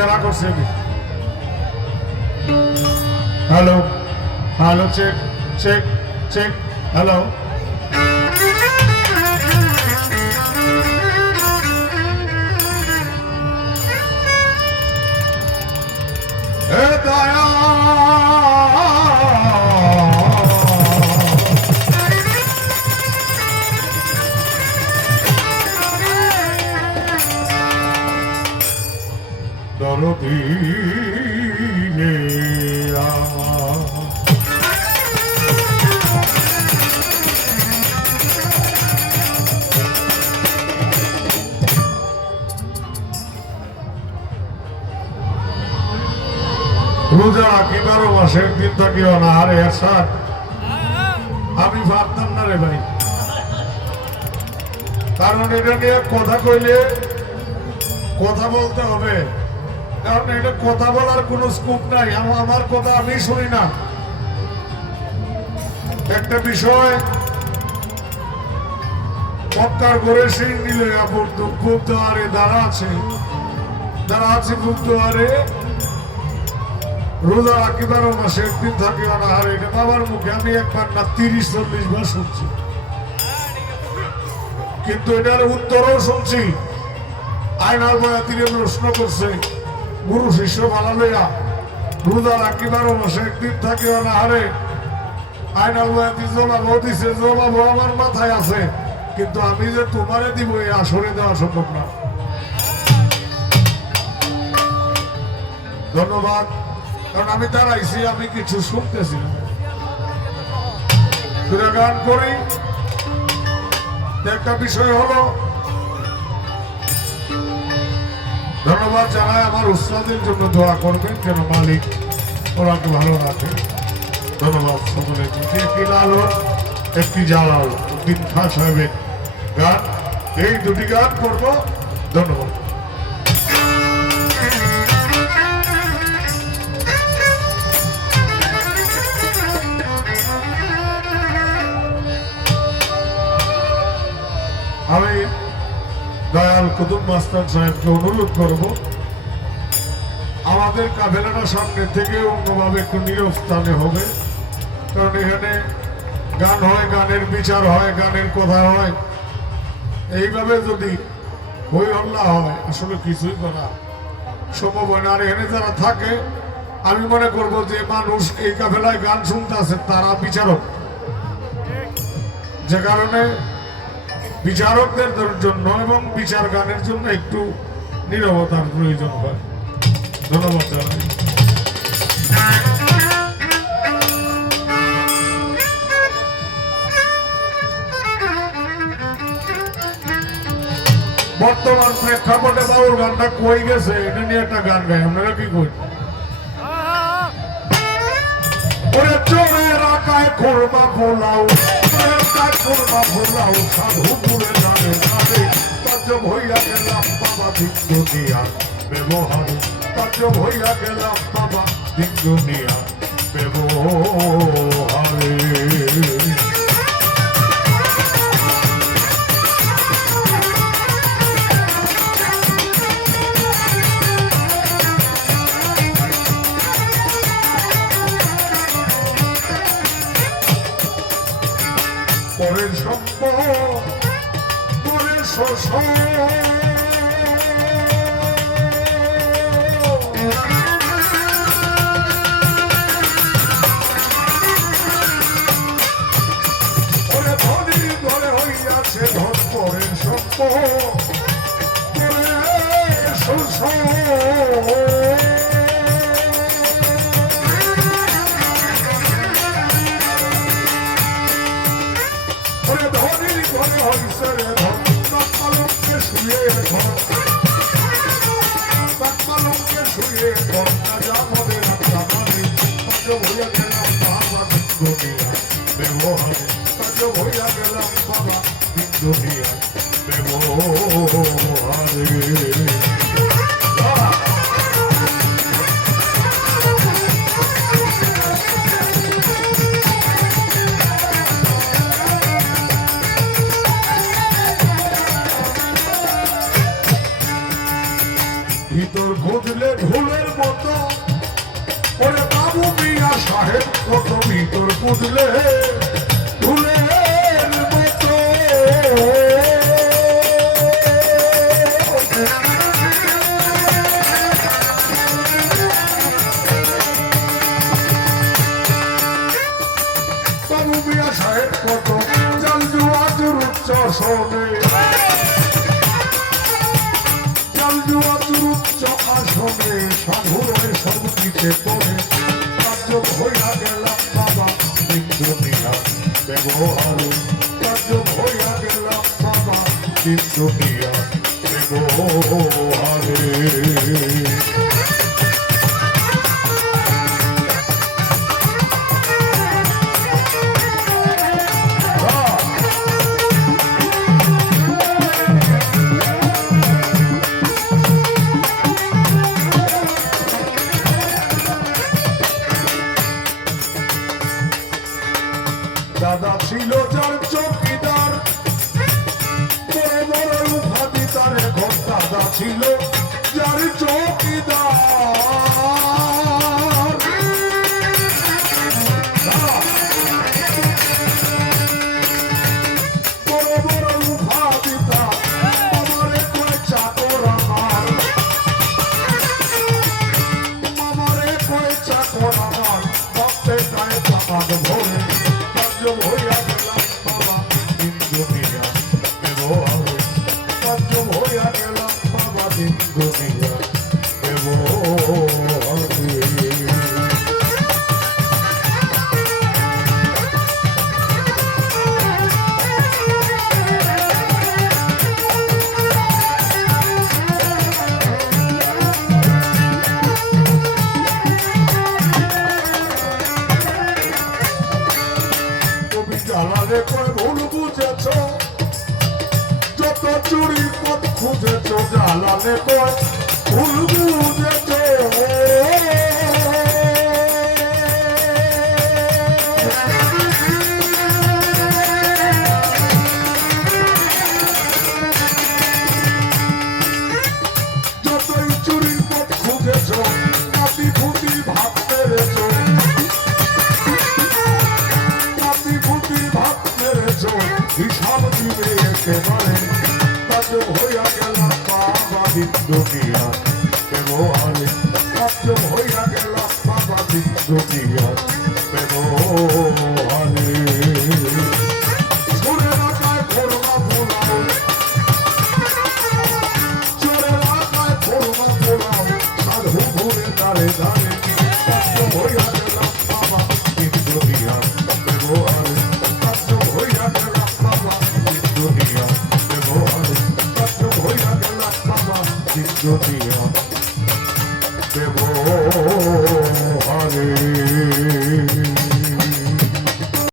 তেরা করছে কি hello hello check check check hello এ দয়া দরদি রে রোজা কি 12 মাসের দিন থাকিও না আরে এরশাদ আমি ভাবতাম না রে ভাই কারণ এটা নিয়ে কথা কইলে কথা বলতে হবে কারণ এটা কথা বলার কোনো স্কোপ নাই আমার কথা আমি শুনি না একটা বিষয় মক্কার ঘরে সিং দিলে বুদ্ধহারে দাঁড়া আছে বুদ্ধহারে রোজা রাখি 12 মাসে একদিন থাকে অনাহার এটা বাবার মুখে আমি একবার না 30-40 বার শুনছি কিন্তু এটার উত্তরও শুনছি আইনাল বয়াতিরে প্রশ্ন করছে গুরু শিষ্য ভালো লইয়া রোজা রাখি 12 মাসে একদিন থাকে অনাহারে আইনাল বয়াতি জবাবও দিছে জবাবও আমার মাথায় আছে কিন্তু আমি যে তোমারে দিব এই আসরে দেওয়া সম্ভব না ধন্যবাদ কারণ আমি দাঁড়াইছি আমি কিছু শুনতেছি গান করি একটা বিষয় হলো ধন্যবাদ জানাই আমার উস্তাদের জন্য দোয়া করবেন যেন মালিক ওনাকে ভালো রাখে ধন্যবাদ সকলে একটি লাল একটি জালাল উদ্দিন খান সাহেবের গান এই দুটি গান করবো ধন্যবাদ আমি দয়াল কুতুব মাস্টার সাহেবকে অনুরোধ করব আমাদের কাফেলাটা সামনে থেকে অন্যভাবে একটু নীরব স্থানে হবে কারণ এখানে গান হয় গানের বিচার হয় গানের কথা হয় এইভাবে যদি হই হল্লা হয় আসলে কিছুই করা সম্ভব হয় না আর এখানে যারা থাকে আমি মনে করব যে মানুষ এই কাফেলায় গান শুনতে আছে তারা বিচারক যে কারণে বিচারকদের জন্য এবং বিচার গানের জন্য একটু নীরবতার প্রয়োজন হয় ধন্যবাদ জানাই বর্তমান প্রেক্ষাপটে বাউল গানটা কই গেছে এটা নিয়ে একটা গান গাই আপনারা কি কই ওরে চোরের আকায় করবা পোলাও করবা পোলাও সাধু পুরে জানে জানে কার্য ভইয়া গেলাম বাবা দিক দুনিয়া ব্যবহারে কার্য ভইয়া গেলাম বাবা দিক দুনিয়া ব্যবহারে পরের সম্পদ পরের শোষণ ওরে ধনী ঘরে হইয়াছে ধন পরের সম্পদ পরের শোষণ ধনীর ঘরে হইছে রে ধন তাকমালকে শুয়ে ধন তাকমালকে শুয়ে ধন রাজা মনে রাখা মানে কার্য হইয়া গেলাম বাবা দুনিয়া ব্যবহারে কার্য হইয়া গেলাম বাবা দুনিয়া ব্যবহারে ভিতর খুঁজলে বুঝলে ভুলের মতো বাবু মিয়া সাহেব কত জাল জুয়া জুরুচ্চ শোনে জাল জুয়া জুরুচ্চ আসনে সাধুরে সব কিছু করে কার্য হইয়া গেলাম বাবা দুনিয়া ব্যবহারে কার্য হইয়া গেলাম বাবা দুনিয়া ব্যবহারে দাদা ছিল যার চৌকিদার বড় বড় উপাধি তার এখন দাদা ছিল যার চৌকিদার বড় বড় উপাধি তার মামারে কয় চাকর আমার মামারে কয় চাকর আমার ভক্তে গায়ে চাপাক ভরে হইয়া গেলাম বাবা দিন দুনিয়া ব্যবহারে কার্য হইয়া গেলাম বাবা দিন দুনিয়া ব্যবহারে জালালে কয় ভুল বুঝেছ যত চুরি পথ খুঁজেছ জালালে কয় ভুল বুঝেছ যতই চুরির পথ খুঁজেছ নাতি ফুটি ভাব পেরেছ হিসাব দিবে একেবারে কাজ হইয়া গেলাম বাবা দিন দুনিয়া ব্যবহারে কাজ হইয়া গেলাম বাবা দিন দুনিয়া ব্যবহারে সুরে রাখায় ফোরমা ফোলাও চোরে রাখায় ফোরমা ফোলাও সাধু ঘুরে দাঁড়ে দাঁড়ে কাজ হইয়া গেলাম বাবা দিন দুনিয়া ব্যবহারে হইয়া গেলাম বাবা দুনিয়া ব্যবহারে কার্য হইয়া গেলাম বাবা দুনিয়া ব্যবহারে